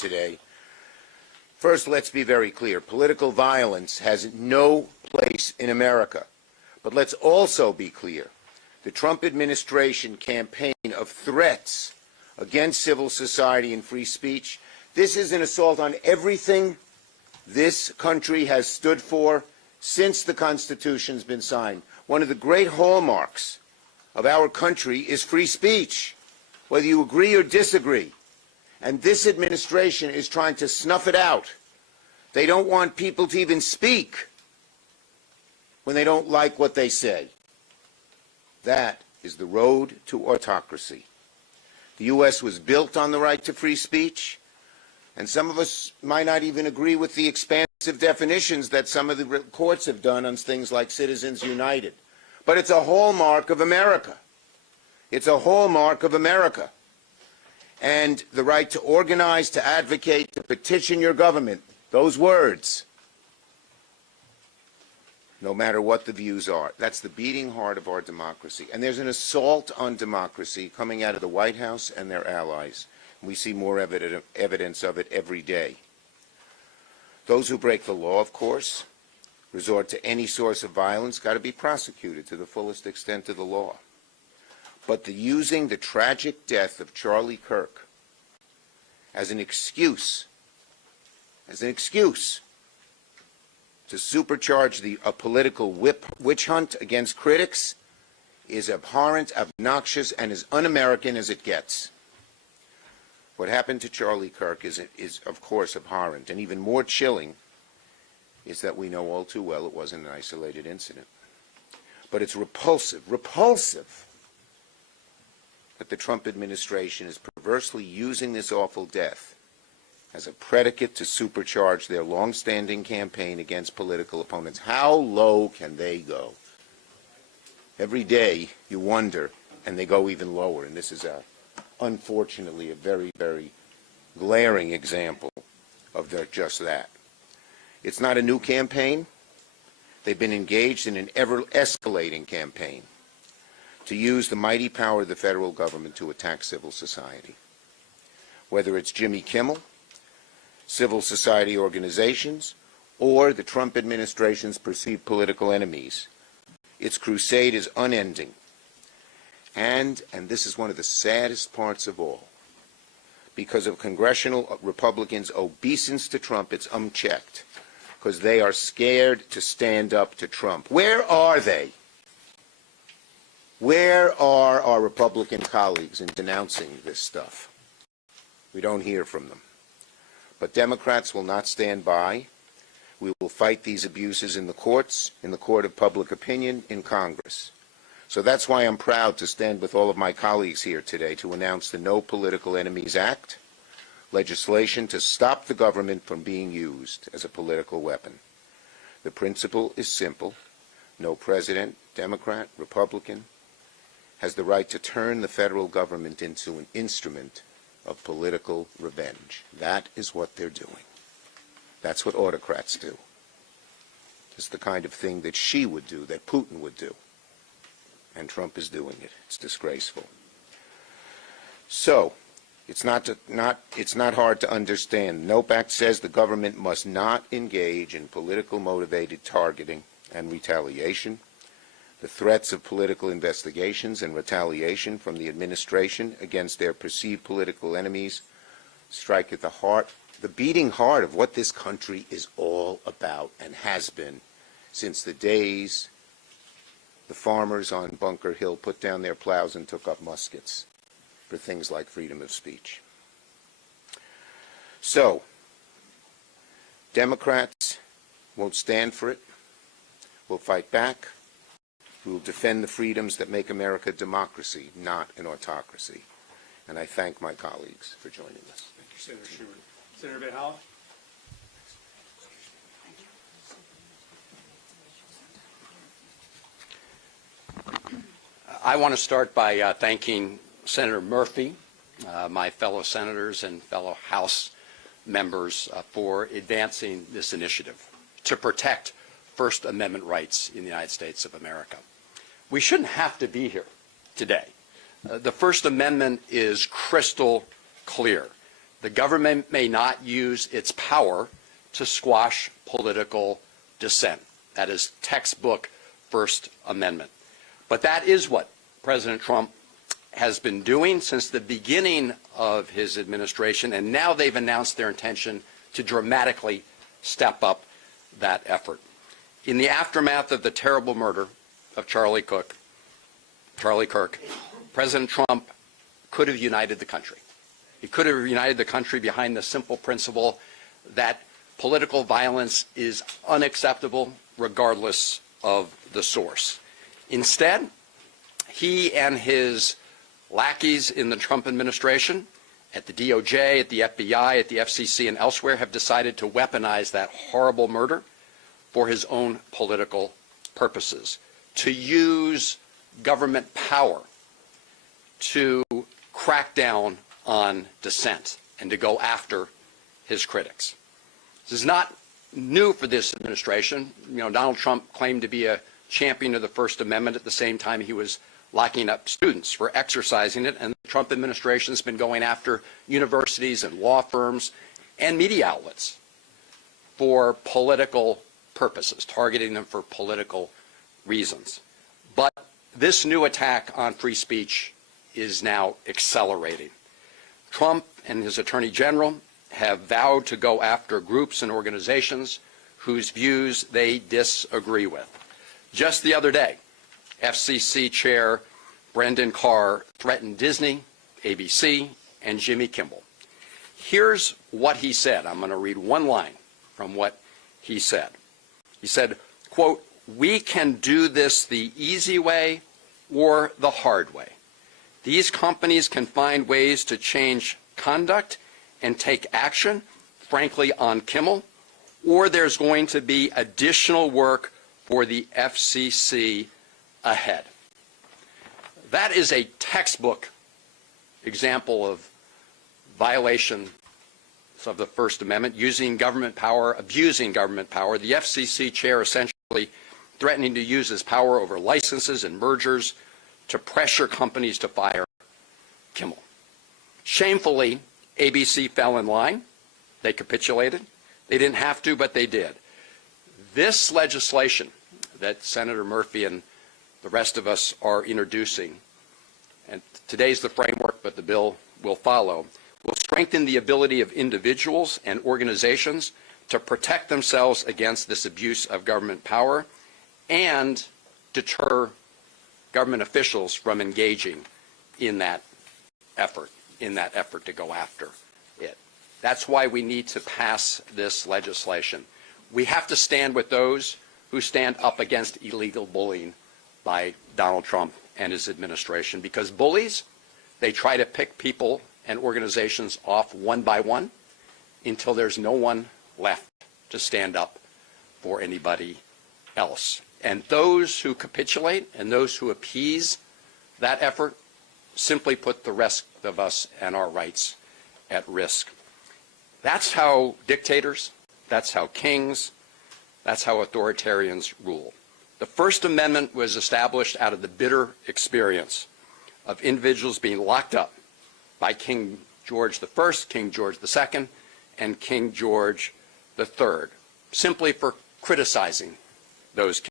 today. First, let's be very clear. Political violence has no place in America. But let's also be clear. The Trump administration campaign of threats against civil society and free speech, this is an assault on everything this country has stood for since the Constitution's been signed. One of the great hallmarks of our country is free speech, whether you agree or disagree. And this administration is trying to snuff it out. They don't want people to even speak when they don't like what they say. That is the road to autocracy. The U.S. was built on the right to free speech, and some of us might not even agree with the expansive definitions that some of the courts have done on things like Citizens United. But it's a hallmark of America. It's a hallmark of America. And the right to organize, to advocate, to petition your government, those words, no matter what the views are. That's the beating heart of our democracy. And there's an assault on democracy coming out of the White House and their allies. We see more evidence of it every day. Those who break the law, of course, resort to any source of violence, got to be prosecuted to the fullest extent of the law. But using the tragic death of Charlie Kirk as an excuse to supercharge a political witch hunt against critics is abhorrent, obnoxious, and as un-American as it gets. What happened to Charlie Kirk is, of course, abhorrent, and even more chilling is that we know all too well it wasn't an isolated incident. But it's repulsive that the Trump administration is perversely using this awful death as a predicate to supercharge their long-standing campaign against political opponents. How low can they go? Every day you wonder, and they go even lower, and this is unfortunately a very, very glaring example of just that. It's not a new campaign. They've been engaged in an ever-escalating campaign to use the mighty power of the federal government to attack civil society. Whether it's Jimmy Kimmel, civil society organizations, or the Trump administration's perceived political enemies, its crusade is unending. And this is one of the saddest parts of all, because of congressional Republicans' obeisance to Trump, it's unchecked, because they are scared to stand up to Trump. Where are they? Where are our Republican colleagues in denouncing this stuff? We don't hear from them. But Democrats will not stand by. We will fight these abuses in the courts, in the court of public opinion, in Congress. So that's why I'm proud to stand with all of my colleagues here today to announce the No Political Enemies Act, legislation to stop the government from being used as a political weapon. The principle is simple. No president, Democrat, Republican, has the right to turn the federal government into an instrument of political revenge. That is what they're doing. That's what autocrats do. It's the kind of thing that Xi would do, that Putin would do. And Trump is doing it. It's disgraceful. So, it's not hard to understand. NOPE Act says the government must not engage in political motivated targeting and retaliation. The threats of political investigations and retaliation from the administration against their perceived political enemies strike at the heart, the beating heart of what this country is all about and has been since the days the farmers on Bunker Hill put down their plows and took up muskets for things like freedom of speech. So, Democrats won't stand for it. We'll fight back. We will defend the freedoms that make America a democracy, not an autocracy. And I thank my colleagues for joining us. Thank you, Senator Schumer. Senator Van Hollen? I want to start by thanking Senator Murphy, my fellow senators and fellow House members for advancing this initiative to protect First Amendment rights in the United States of America. We shouldn't have to be here today. The First Amendment is crystal clear. The government may not use its power to squash political dissent. That is textbook First Amendment. But that is what President Trump has been doing since the beginning of his administration, and now they've announced their intention to dramatically step up that effort. In the aftermath of the terrible murder of Charlie Kirk, President Trump could have united the country. He could have united the country behind the simple principle that political violence is unacceptable regardless of the source. Instead, he and his lackeys in the Trump administration, at the DOJ, at the FBI, at the FCC, and elsewhere, have decided to weaponize that horrible murder for his own political purposes, to use government power to crack down on dissent and to go after his critics. This is not new for this administration. You know, Donald Trump claimed to be a champion of the First Amendment at the same time he was locking up students for exercising it, and the Trump administration has been going after universities and law firms and media outlets for political purposes, targeting them for political reasons. But this new attack on free speech is now accelerating. Trump and his Attorney General have vowed to go after groups and organizations whose views they disagree with. Just the other day, FCC Chair Brendan Carr threatened Disney, ABC, and Jimmy Kimmel. Here's what he said. I'm going to read one line from what he said. He said, quote, "We can do this the easy way or the hard way. These companies can find ways to change conduct and take action, frankly, on Kimmel, or there's going to be additional work for the FCC ahead." That is a textbook example of violation of the First Amendment, using government power, abusing government power. The FCC chair essentially threatening to use his power over licenses and mergers to pressure companies to fire Kimmel. Shamefully, ABC fell in line. They capitulated. They didn't have to, but they did. This legislation that Senator Murphy and the rest of us are introducing, and today's the framework, but the bill will follow, will strengthen the ability of individuals and organizations to protect themselves against this abuse of government power and deter government officials from engaging in that effort to go after it. That's why we need to pass this legislation. We have to stand with those who stand up against illegal bullying by Donald Trump and his administration, because bullies, they try to pick people and organizations off one by one until there's no one left to stand up for anybody else. And those who capitulate and those who appease that effort simply put the rest of us and our rights at risk. That's how dictators, that's how kings, that's how authoritarians rule. The First Amendment was established out of the bitter experience of individuals being locked up by King George I, King George II, and King George III, simply for criticizing those